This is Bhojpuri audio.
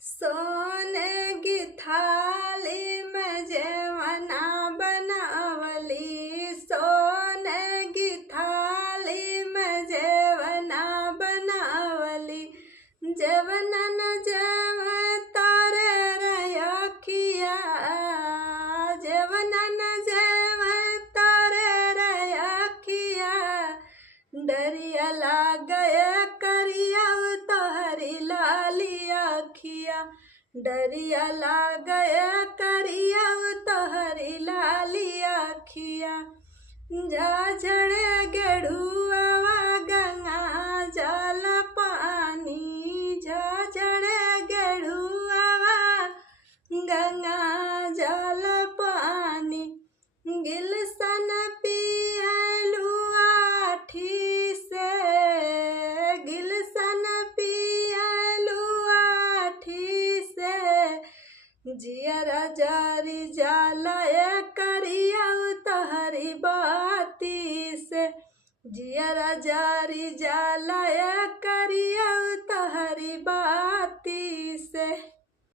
सोने की थाली में जेवना बनावली, सोने की थाली में जेवना बनावली। जेवना न जेव तारे रखिया, जेवना न जेव तारे रखिया। डरिया लागया करिया तोहरी लाली अखिया, डरिया लागया करिया तोहरी लाली अखिया। झाझड़े गेड़ुआ गंगा जल पानी, झाझड़े गेड़ुआ गंगा जल पानी। गिलसन पियलू आठी से, गिलसन पियलू आठी से। जियरा जारी जाला करिया तोहरी बाती से, जियरा जारी जाला